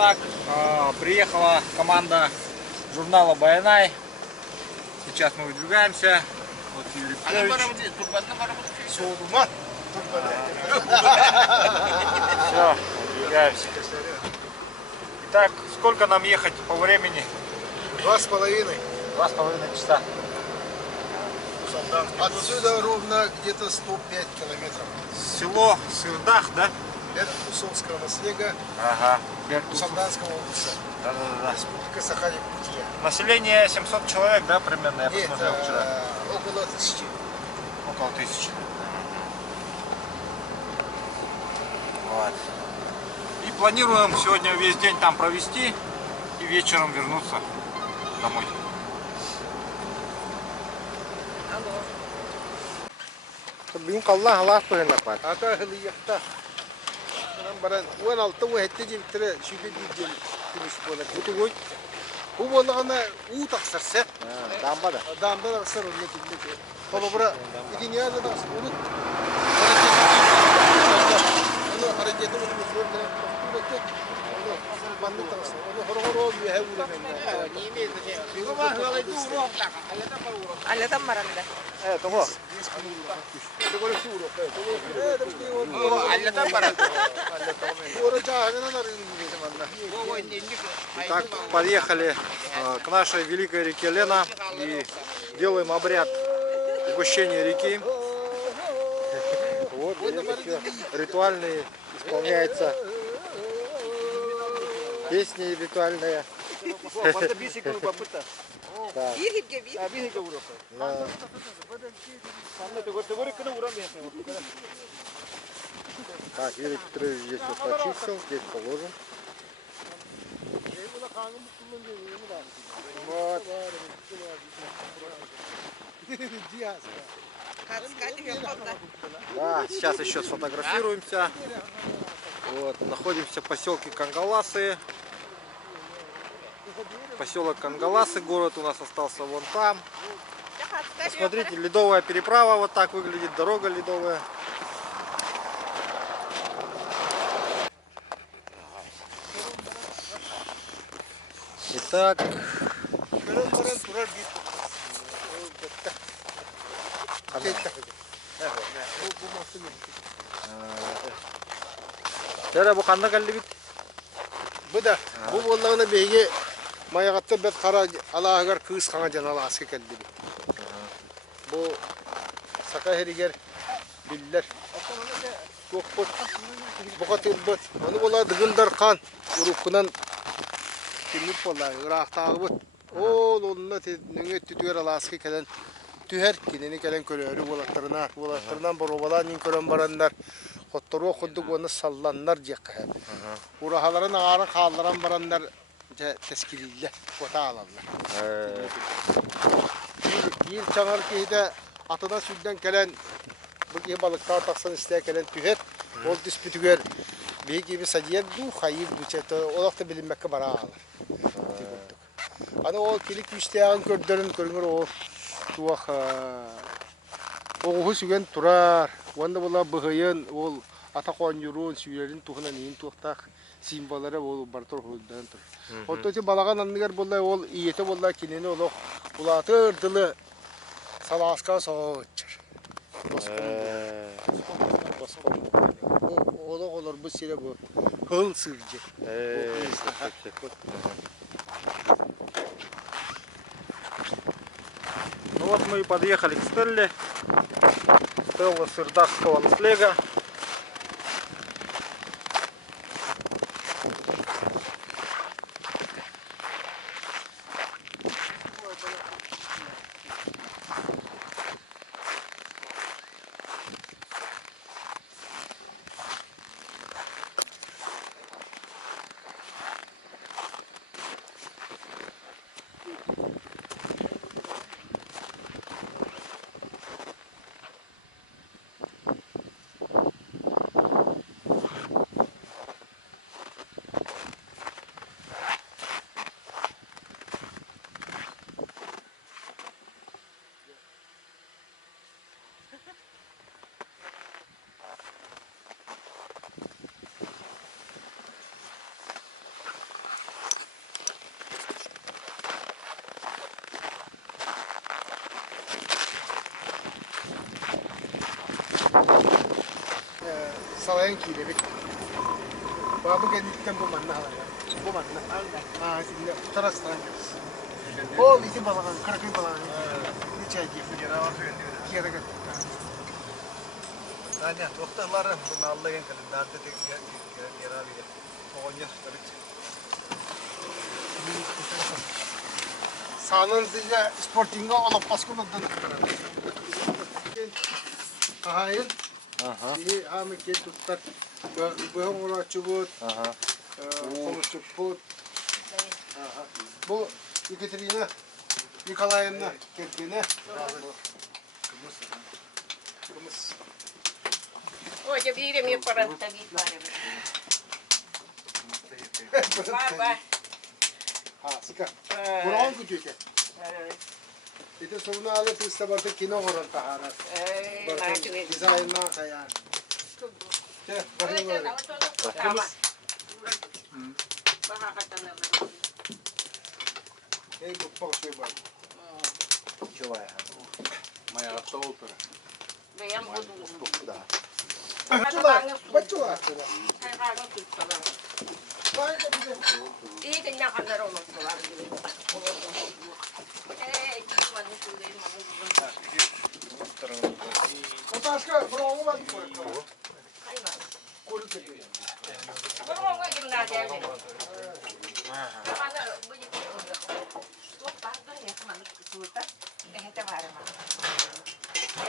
Итак, приехала команда журнала Баянай. Сейчас мы выдвигаемся. Вот Юрий Петрович. Все, выдвигаемся. Итак, сколько нам ехать по времени? 2,5. 2,5 часа. Отсюда ровно где-то 105 километров. Село Сырдах, да? Это Кусовского снега, Ага. Самданского области. Да. Республика Саха-Якутия. Население 700 человек, да, примерно? Я Нет, посмотрел вчера. около 1000. Около 1000. Вот. И планируем сегодня весь день там провести и вечером вернуться домой. Бүгін қалла халақ бұғын апар. Ата хылыяқта. Баран 16 уәтті жемтірі шүйбе дейден күміш болады. Бұты ғой? Бұл болығына ұу тақсырсы. Дамба да. Дамда тақсыр ұлы кемдеке. Қолы бұра идеялы тақсыр ұлы. Оны харекеті ұлы мүзгөр bandı tağısı. Onu horo bir hevle Aladan maranda. Evet, tamam. Так, подъехали к нашей великой реке Лена и делаем обряд угощения реки. Вот, ритуальные исполняется. Песни ритуальные. Так, Юрий Петрович здесь вот почистил, здесь положим. Вот. Да, сейчас еще сфотографируемся. Вот, находимся в поселке Кангаласы. Поселок Кангаласы, город у нас остался вон там. Смотрите, ледовая переправа вот так выглядит, дорога ледовая. Итак, Дәрі бұл қанда кәлді бит? Бұда, бұл болағына бейге маяғатты бәт қара алағығар күз қаңа жаналы асқы кәлді бит. Бұл сақа әрігер білдер. Бұға тұлбыт. Оны бола дығындар қан. Ұрыққынан күніп бола, ұрақтағы бұт. Ол онына нүңе түтігер аласқы кәлін түхер кенені кәлін көрері болаттарынан бұл обалан ең көрен барандар. Қоттыру құддық оны салландар жеқі. Урахаларын ағарын қалдыран барандар тәскілейлі, қота алалар. Ел чаңар кейді атына сүлден кәлін, бұл кей балықтар тақсан істе кәлін түхет, ол түс бүтігер бей кейбі садияр ду, қайыр дүчеті, олақты білінмәкі бара алар. Аны ол келік күштеғін көрдерін көріңір ол туақ оғы сүген тұрар. Онда бола бұғайын, ол ата қуан жүруін, сүйерін тұғынан ең тұқтақ символары ол бартыр құлдан тұр. Оттоте балаған анығар болай ол иеті болай кенені олық ұлатыр дылы саласқа соғытчыр. Олық олар бұл сері бұл ғыл сыржы. Ну вот мы и подъехали к Стелле. Стелла Сырдахского наслега. Salayan kiyle bir. Babı geldikten bu manna hala. Bu manna. Ha şimdi tarastan geliriz. O bizim balığı, kırkın balığı. Ne çay gibi. Yere bakıyor. Yere gel. Yani doktorlarım bunu Allah'ın kalenderde tek yer alıyor. Oğunya tabii. Sağlığın size sportinga alıp baskı olmadan. Hayır. Aha. İyi ama ki tuttar. Bu hora çubuk. Aha. Konuşup bu. Bu Yekaterina Nikolayevna Kettina. Kırmızı. Ой, я берем мне пора ставить Баба. Ha, sıkı. Buran küçük. Bir de sorunu alıp istabartı kino oran tahara. Dizaynına kayan. Gel, bakayım böyle. Ey bu bak şey bak. Чувая. Моя автоопера. Да я буду. Да. Bacılar. İyi de ne kadar olursalar gibi. Gitmedi söyleyeyim Otashka, buran var mı? Hayvan. Kolu çekiyor. Buraya gimnaziye mi? Bana bu çok fazla yakmadık sulta. Ehte var mı?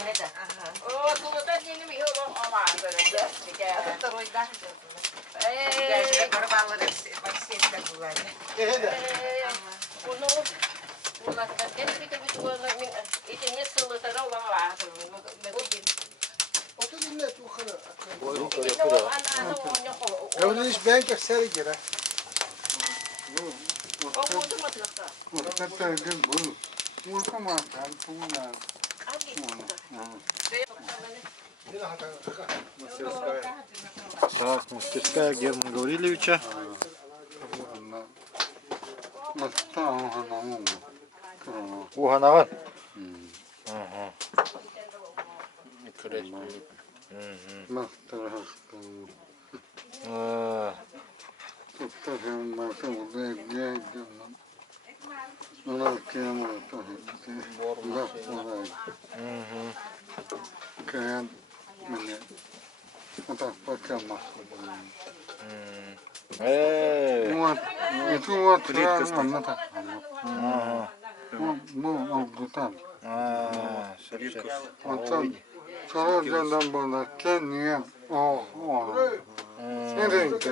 Ehte. O sulta yeni bir yol ama böyle. Steroidler. Gerçi kurbanları başlayacak bunlar. Onu kullanırken bir de bir duvarın içine sığırlara olan var. Otur dinle tu khara. Boyun İşte koruyor. o ana o Evlen iş ben keser gire. o vurdu mu tıkta? Так, мастерская Германа Гавриловича. Уганаган. Ага.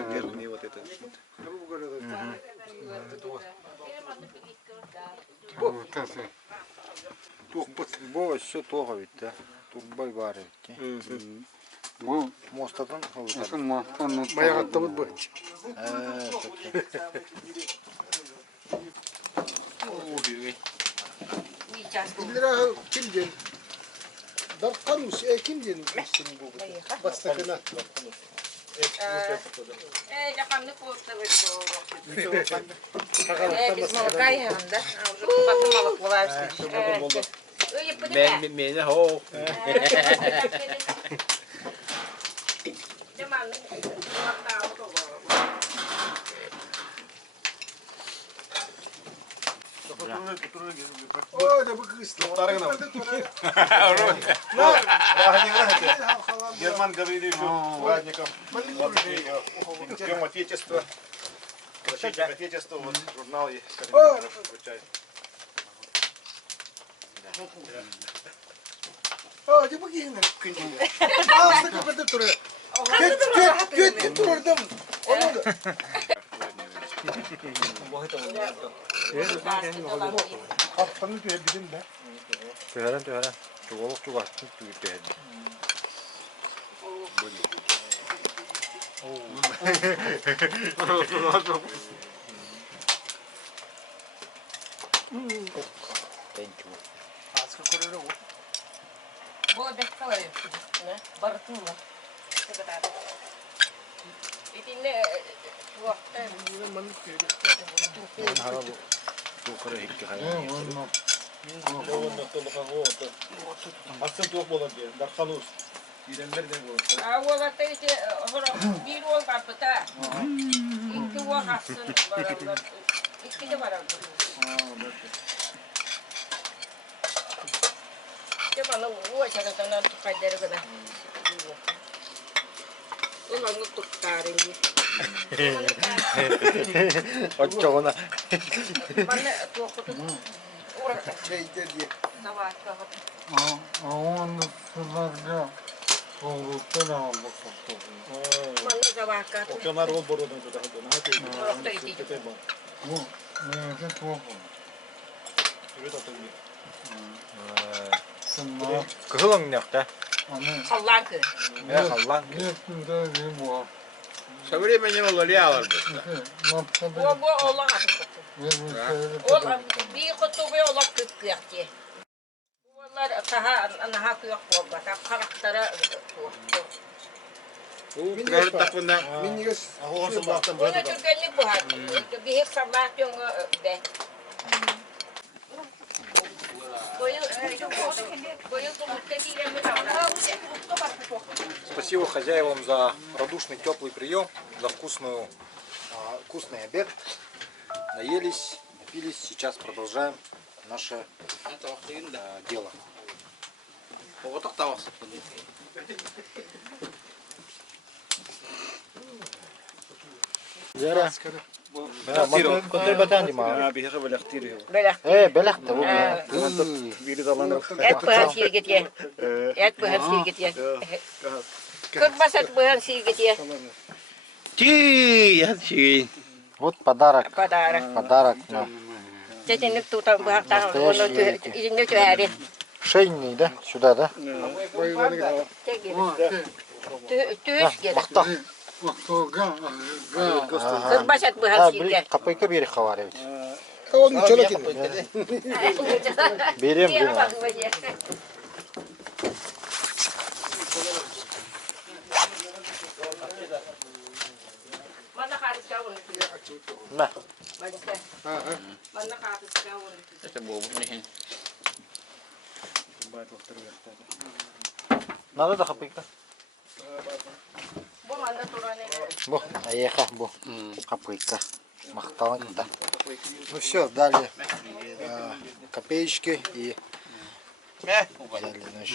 Верни вот это. Bu все того ведь, да? Тут бай бар ведь. Мостадан халыдан. Mayagatta bu. Lira kim din? Darkan mus kim din? Bastakana. Yakam ne kurtarıyor? Biz молока yiyelim de. Batı balıklı var. Öyle yapıdı be. Меня ho. Zaman hatta o da O da bu kızla. Tarıgına. Герман Гаврилович Владников. Ждем отечества. Защитник отечества. Вот журнал есть. Вручает. O da bu giyinler. Ağzı kapatıp duruyor. Kötü dururdum. Onu da. Kaptanı diye bilin de. Töheren töheren. Çuvalık çuvalık büyük bir Thank you. Askı koruyor o. Bu bekkalar ne? Barıtın mı? Ne kadar? İtinle vakti. Yine manlık diyor. Hara bu. Çukara hikki hayal. Акцент yok olan diye. Darkanus. Ол атайты bir ol kapıta. İki o hassın barablar. İki de barablar. İşte bana o açarından tukayları kadar. Ulanı tuktarın diye. 어쩌거나. Bana tuğkutu. Orada. Şeyde diye. Sabah kahvaltı. Onu sularda soğukta da aldık. Bana sabah kahvaltı. 오케나로 보러는 거 하잖아. Orada gidiyor. Bu neyse soğuk. 그래다 또 Şunlar 그 흥력다. hani Allah'ın kız. 내가 갈랑. hepsinde bir bu. 서브리면은 올려야 Bu oğlan adı. Ol bir kutu bir oğlan kız kıyakçı. Bunlar daha anaha kıyak oldu. Karaktara 그래서 딱 본다. Minniga 아호서 막tan Bunu Türkiye'nin bu hali. Bir hep sabah diyor de. Спасибо хозяевам за радушный теплый прием, за вкусный обед. Наелись, напились. Сейчас продолжаем наше дело. 야라. 컨트롤 바탄디 마. 비해서 벌럭티리. Böyle. belakta bu. Biri dalanır. Et bu her şeyi gidiyor. Et bu her şeyi gidiyor. Kırk basit bu her şeyi gidiyor. Ти, ящи. Вот подарок. Kadar. Подарок на Çetinlik tutan bu haktan onu izini tüheri. шейный, да? Сюда, да? Tühüş gelir. Мақтақ. Kırk basit bu her şeyi gidiyor. Капайка бери хаварович. Onun çöle gidin. Берем, блин. Bana karşı kavun. На. Bana karşı kavun. Это был не. Надо да капайка. Bu manda turanı. Бу, аеха, бу. Капайка. Мақталың да. Ну все, далее копеечки и взяли наш.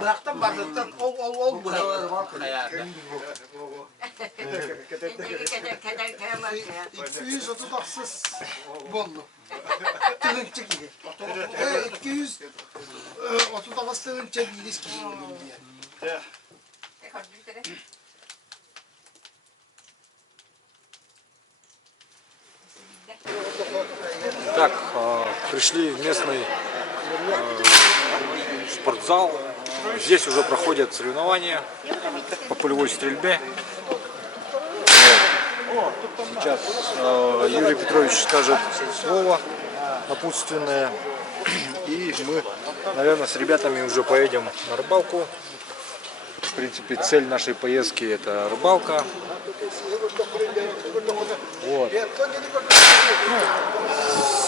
Bıraktım baktım ol hayata. 230 aksız bollu. Tığınçı gibi. 230 tığınçı değiliz ki. Так, пришли в местный спортзал. Здесь уже проходят соревнования по пулевой стрельбе. Вот. Сейчас Юрий Петрович скажет слово напутственное. И мы, наверное, с ребятами уже поедем на рыбалку. В принципе, цель нашей поездки — это рыбалка. Вот.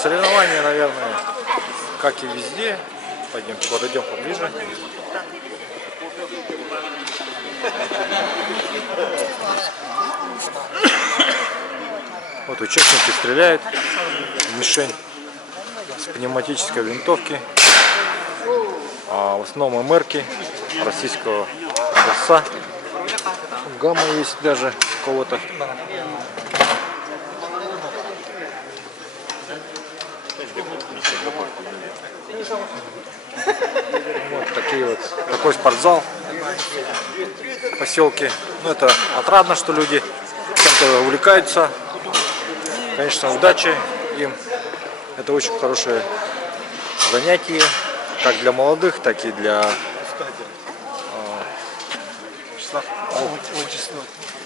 Соревнования, наверное, как и везде. Пойдемте, подойдем поближе. Вот участники стреляют в мишень с пневматической винтовки. В основном МРки российского образца. Гамма есть даже у кого-то. Вот такой спортзал в поселке. Ну, это отрадно, что люди чем-то увлекаются. Конечно, удачи им. Это очень хорошее занятие, как для молодых, так и для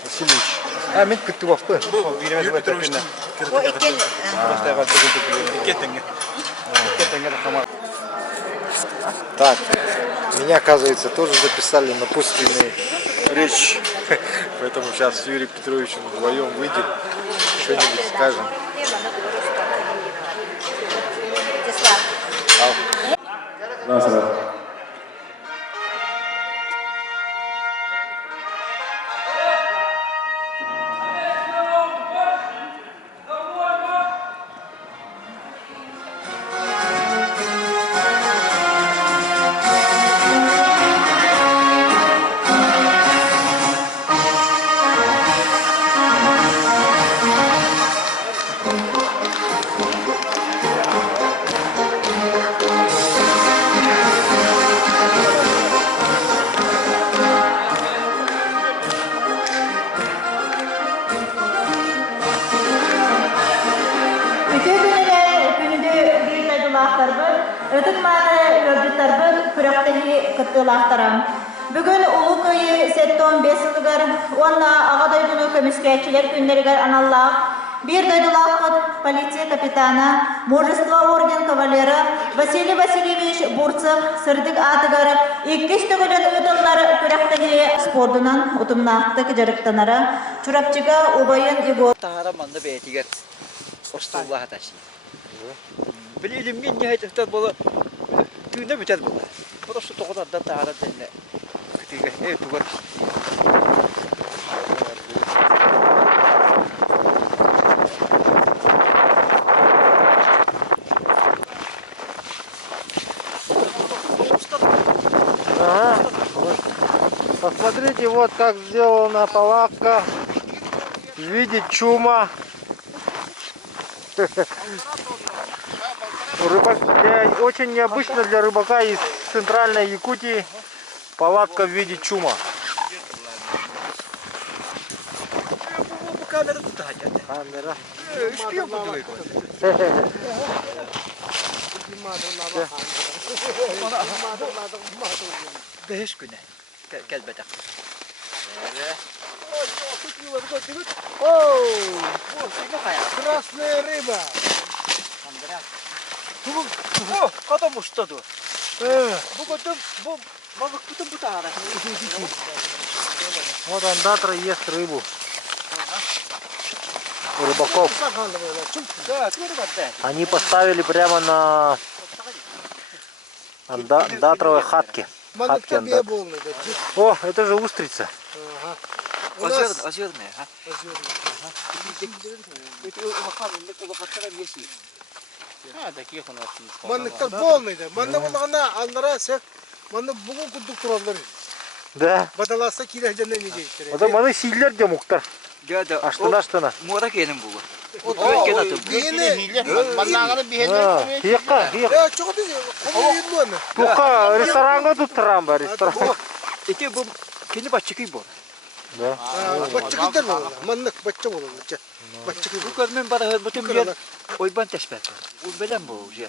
Васильевич. Мен күтіп алыпты. Так, меня, оказывается, тоже записали напутственную речь Поэтому сейчас с Юрием Петровичем вдвоем выйдем, что-нибудь скажем. Bugün Ulu Köyü Setton Besilgar, onna Ağadaydılı Kömüsküyatçiler günlerigar anallah, bir doydulaqıt polisiya kapitana, Mужество орден кавалері Василий Васильевич Бурцев сырдык атыгар, иккеш төгілін өтіллары көрәқтігері спордынан ұтымнақтық жарықтанары, чурапчыға обайын его. Тағара манды бәйтігер Остоллаға ташы. Бір елімген не айтықтар болы түйіне бүтер болы. Просто тоғыдарда тағара дәнне күтіге әйтуғар. Посмотрите, вот как сделана палатка в виде чума. Очень необычно для рыбака из центральной Якутии палатка в виде чума. Камера tutacak. Камера. Şpiyon bu demek o. Beş güne. Gel bedek. Красная рыба. О, kadar muştadı. Bu kadar bu balık bütün bu tarafa. Вот андатра ест рыбу. У рыбаков. Да, смотри вот да. Они поставили прямо на андатровой хатке. Хатке андат. О, это же устрица. Озерная, а? таких у нас Манныктар полный да. Манны булганда андара сек. Манны бугун кудук туралар. Да. Бадаласа киле жана не жейттер. O da bana siller de muhtar. Geldi. Açtına. Mora gelin bu. Yeni. Manağını bir Hiyaka. Ya çok değil. Konu yedin onu. Tuka restoranga tutturan var restoran. İki bu kendi başçıkı bu. Da. Bacı gider mi? Manlık bacı olur. Bacı gider. Bu kadının bana bütün yer oyban teşbih. Bu belen bu ya.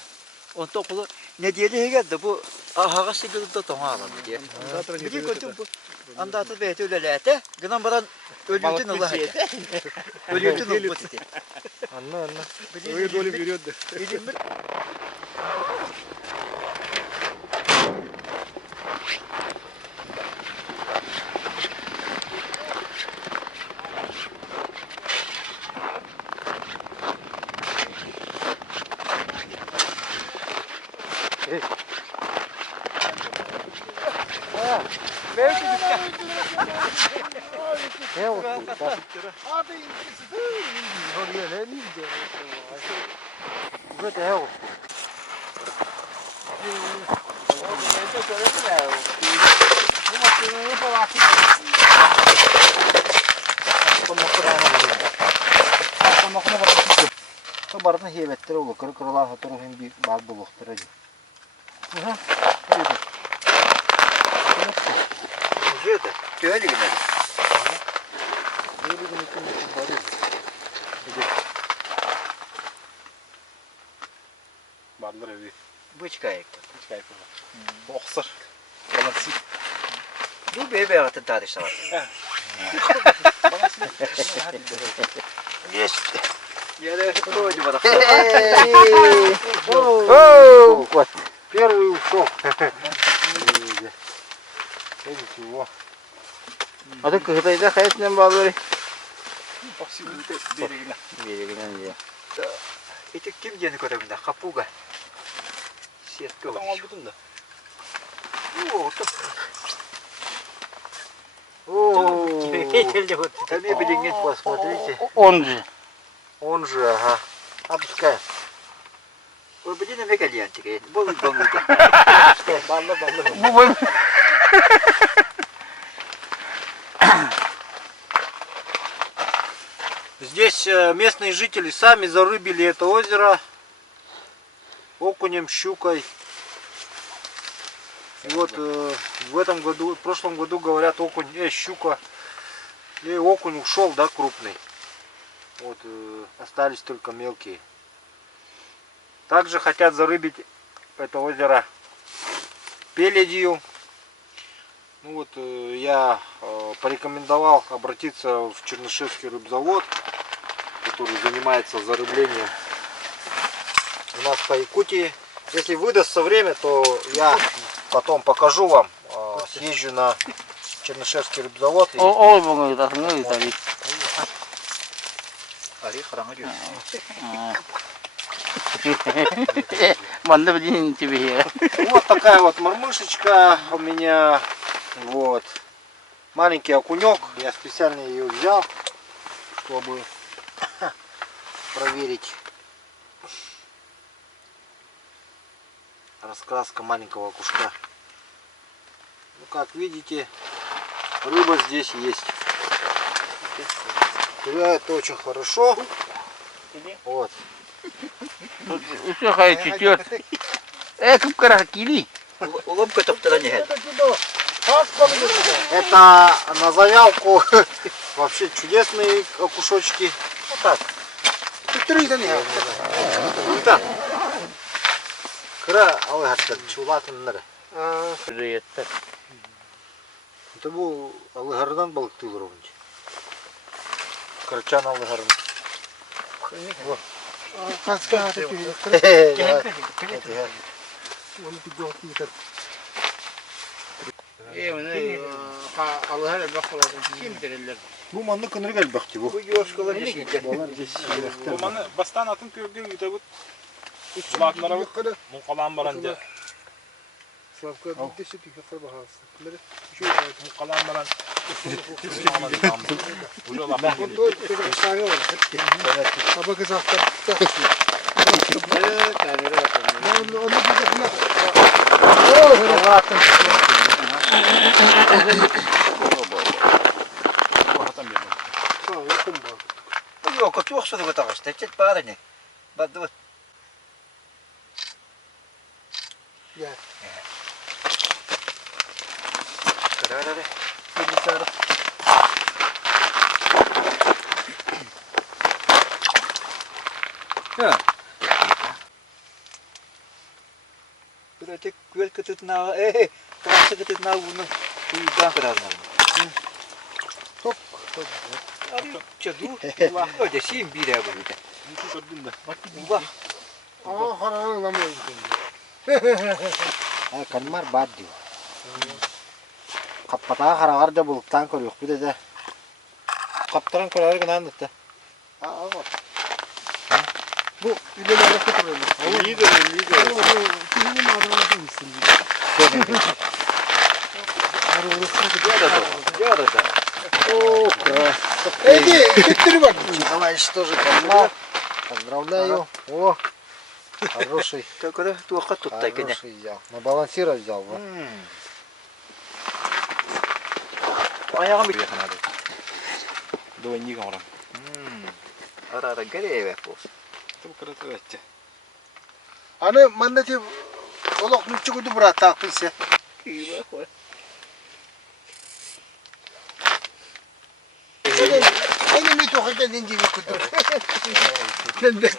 On toplu ne diye geldi bu ahaga sigildi de toğa aldı diye. Bir kötü bu. Andatı beyte ölelete. Gınan baran ölüntün Allah etti. Ölüntün Allah etti. Anla. Öyle böyle yürüyordu. Ne oldu? Abi ikisi oraya ne diyeceğim? What the hell? Барына хебеттер ол кыркырла хатырын би баг булуктыр ди. Güzeldi. Tüyeli gibi. Barlar evi. Bıçka ekti. Boksır. Balansi. Bu bebe yaratın tarihte var. Yes. Yere koydu bana. Оу! Вот. Первый ушел. Видите его. Аты кыһытайда хайытынан баалары. Берегine. Берегинен же. Итик kim yeni görevinde? Kapuga. Siyetki var. Tamam bütün da. Oo, О, tabii bilingin. посмотрите. Он же, ага. Опускай. O bilin ne geliyor ki? Bu bangu. Здесь местные жители сами зарыбили это озеро окунем, щукой. И вот в этом году, в прошлом году, говорят, окунь, щука, и окунь ушел, да, крупный. Вот остались только мелкие. Также хотят зарыбить это озеро пеледью. Ну вот я порекомендовал обратиться в Чернышевский рыбзавод, который занимается зарыблением у нас по Якутии. Если выдастся время, то я потом покажу вам, съезжу на Чернышевский рыбзавод. И... Ой, богу, это ну Италий. Ari karanı diyor. Манда блин тебе. Вот такая вот мормышечка у меня. Вот. Маленький окунек. Я специально ее взял, чтобы проверить. Раскраска маленького окушка. Ну, как видите, рыба здесь есть. Клюет очень хорошо. Вот. Все хай чуть-чуть. Как каракили. Улом kötüptü ne hel. Это на завялку вообще чудесные окушочки. Вот так. Так. Кыра алай хаттар чулатыннар. Это Это был алыгардан балыктылар онча. Кырчан алыгарын. Bu manlı kınır gel baktı bu. Bu yoşkalar ne gitti? Маны бастан атын көргөн үтөбүт. Улаатнара мукалан баранжа. Мукалан баран. Yok, kötü yoksa da götür işte. Çet bari ne? Badı. Ya. Kararı. Ya. Berarti kuel ketut na terasa ketut na bunu. Uyudan kararına. Çok. Abi çadu. Vah, öyle şeyim bir ya burada. Vah. Aa, haranın lan kalmar bad diyor. Kapatağı haragar da buluktan koruyor bir de. Kaptaran korar gına anlattı. Bu ileride fotoğrafı. Lider. Kimin adamı mısın? Yarada. О, красота. Эти, четыре Николаевич тоже поймал. Поздравляю. О, хороший. Такое туаха тут такая. Хороший взял. На балансира взял. Да? Ayağım bir. Двойник орам. Ara gere bu. Бұл кірі Hani mandati olak nüçü kudu bırak takpilse. İyi bak. Benim bir toka kendince bir kudu. Kendince.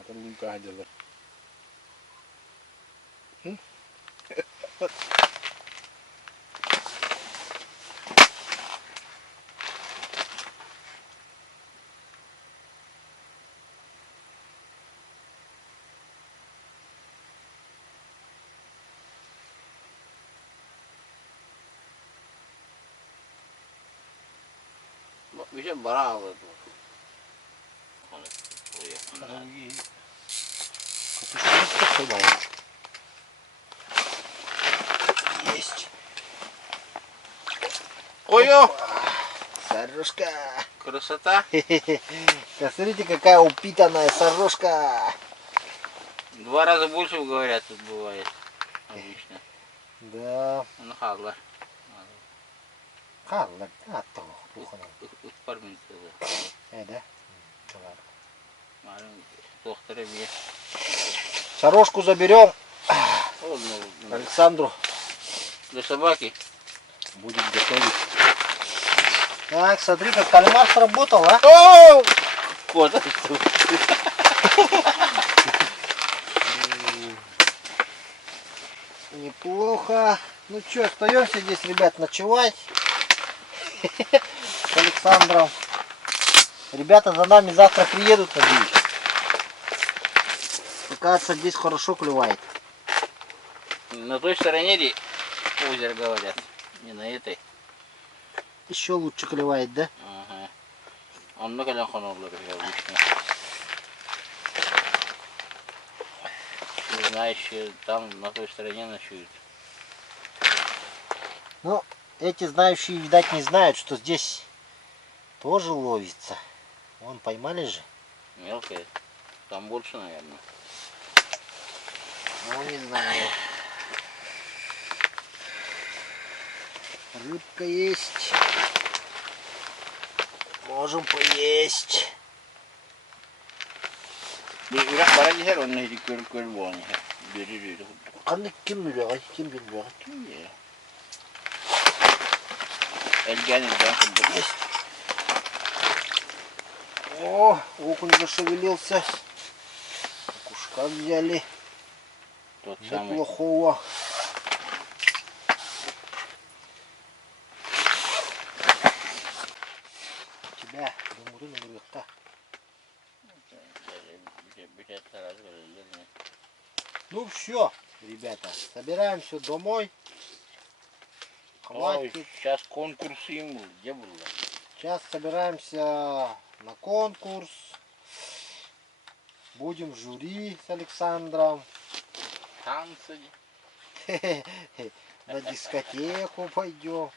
Атан лунка хадjalар. Bir şey bravo. Есть. Ой-ой! Сорожка. Красота. Посмотрите, какая упитанная сорожка. 2 раза больше, говорят, тут бывает. Обычно. Да. Ну, хаглар. Харла. А, то. Тухана. Пармин сказал. Да? Ладно. Малым доктора бе. Сорожку заберем. О, ну, Александру для собаки. будем готовить. Так, смотри, как кальмар сработал, а? О! Вот. Неплохо. Ну что, остаемся здесь, ребят, ночевать с Александром. Ребята за нами завтра приедут, надеюсь. Кажется, здесь хорошо клювает. На той стороне ли озеро, говорят. Не на этой. Еще лучше клювает, да? Ага. Он на коленку обычно. Ты знаешь, там на той стороне ночуют. Ну, эти знающие, видать, не знают, что здесь тоже ловится. Вон, поймали же? Мелкая. Там больше, наверное. Ну, не знаю. Рыбка есть. Можем поесть. Bir Irak para gider onun hedi kör bu onu. Biri. Anne kim biliyor? Ay, kim bilmiyor? Kim ya? Elgenin ben Есть. О, окунь зашевелился. Кушка взяли. тот самый. Неплохого. Тебя, думаю, на греха. Ну все, ребята, собираемся домой. Ой, Хватит. сейчас конкурс им был. Где был? Сейчас собираемся на конкурс. Будем в жюри с Александром. Танцы. На дискотеку пойдем.